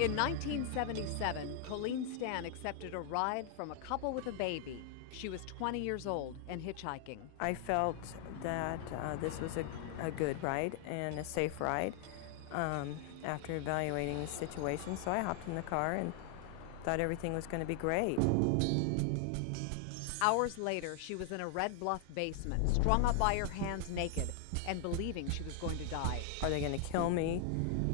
In 1977, Colleen Stan accepted a ride from a couple with a baby. She was 20 years old and hitchhiking. I felt that this was a good ride and a safe ride after evaluating the situation, so I hopped in the car and thought everything was going to be great. Hours later, she was in a Red Bluff basement, strung up by her hands naked, and believing she was going to die. Are they going to kill me?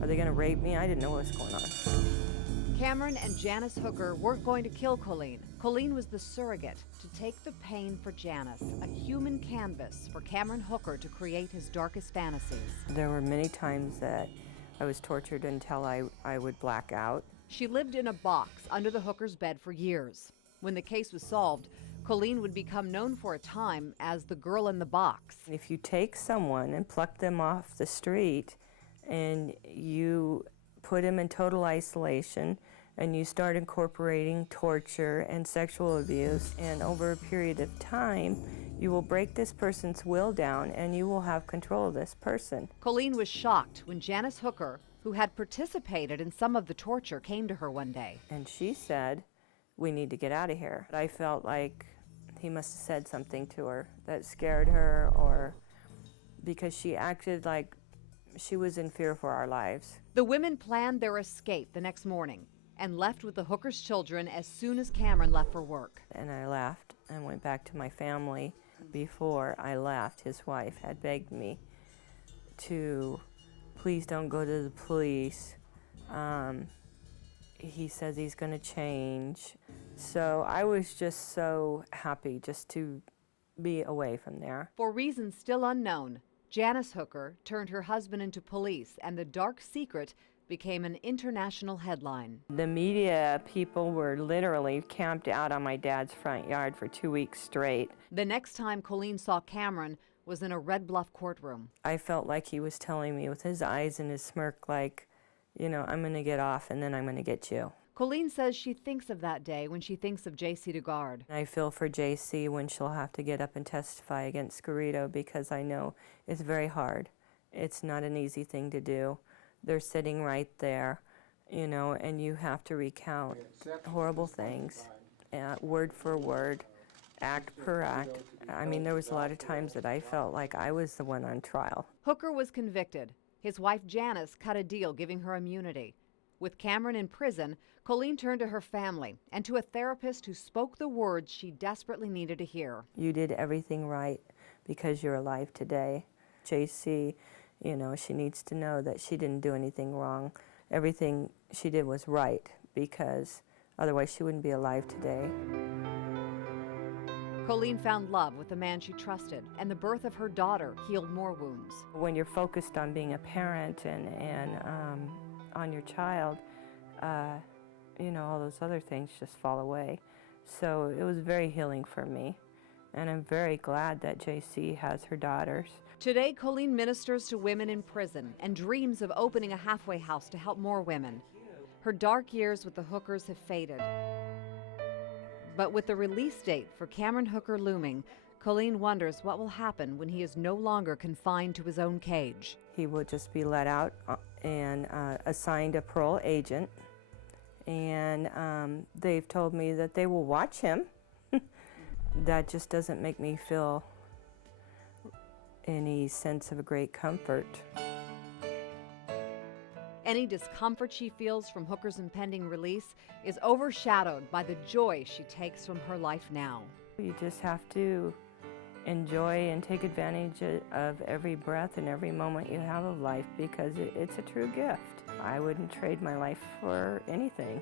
Are they going to rape me? I didn't know what was going on. Cameron and Janice Hooker weren't going to kill Colleen. Colleen was the surrogate to take the pain for Janice, a human canvas for Cameron Hooker to create his darkest fantasies. There were many times that I was tortured until I would black out. She lived in a box under the Hooker's bed for years. When the case was solved, Colleen would become known for a time as the girl in the box. If you take someone and pluck them off the street and you put them in total isolation and you start incorporating torture and sexual abuse, and over a period of time, you will break this person's will down and you will have control of this person. Colleen was shocked when Janice Hooker, who had participated in some of the torture, came to her one day. And she said, "We need to get out of here." I felt like he must have said something to her that scared her, or because she acted like she was in fear for our lives. The women planned their escape the next morning and left with the Hooker's children as soon as Cameron left for work. And I left and went back to my family. Before I left, his wife had begged me to please don't go to the police. He says he's going to change. So I was just so happy just to be away from there. For reasons still unknown, Janice Hooker turned her husband into police, and the dark secret became an international headline. The media people were literally camped out on my dad's front yard for 2 weeks straight. The next time Colleen saw Cameron was in a Red Bluff courtroom. I felt like he was telling me with his eyes and his smirk, like, you know, I'm going to get off and then I'm going to get you. Colleen says she thinks of that day when she thinks of J.C. DeGard. I feel for J.C. when she'll have to get up and testify against Garrido, because I know it's very hard. It's not an easy thing to do. They're sitting right there, you know, and you have to recount horrible things, word for word, act per act. I mean, there was a lot of times that I felt like I was the one on trial. Hooker was convicted. His wife Janice cut a deal giving her immunity. With Cameron in prison, Colleen turned to her family and to a therapist who spoke the words she desperately needed to hear. You did everything right because you're alive today. JC, you know, she needs to know that she didn't do anything wrong. Everything she did was right, because otherwise she wouldn't be alive today. Colleen found love with the man she trusted, and the birth of her daughter healed more wounds. When you're focused on being a parent and on your child, you know, all those other things just fall away. So it was very healing for me, and I'm very glad that JC has her daughters. Today, Colleen ministers to women in prison and dreams of opening a halfway house to help more women. Her dark years with the Hookers have faded. But with the release date for Cameron Hooker looming, Colleen wonders what will happen when he is no longer confined to his own cage. He will just be let out and assigned a parole agent, and they've told me that they will watch him. That just doesn't make me feel any sense of a great comfort. Any discomfort she feels from Hooker's impending release is overshadowed by the joy she takes from her life now. You just have to enjoy and take advantage of every breath and every moment you have of life, because it's a true gift. I wouldn't trade my life for anything.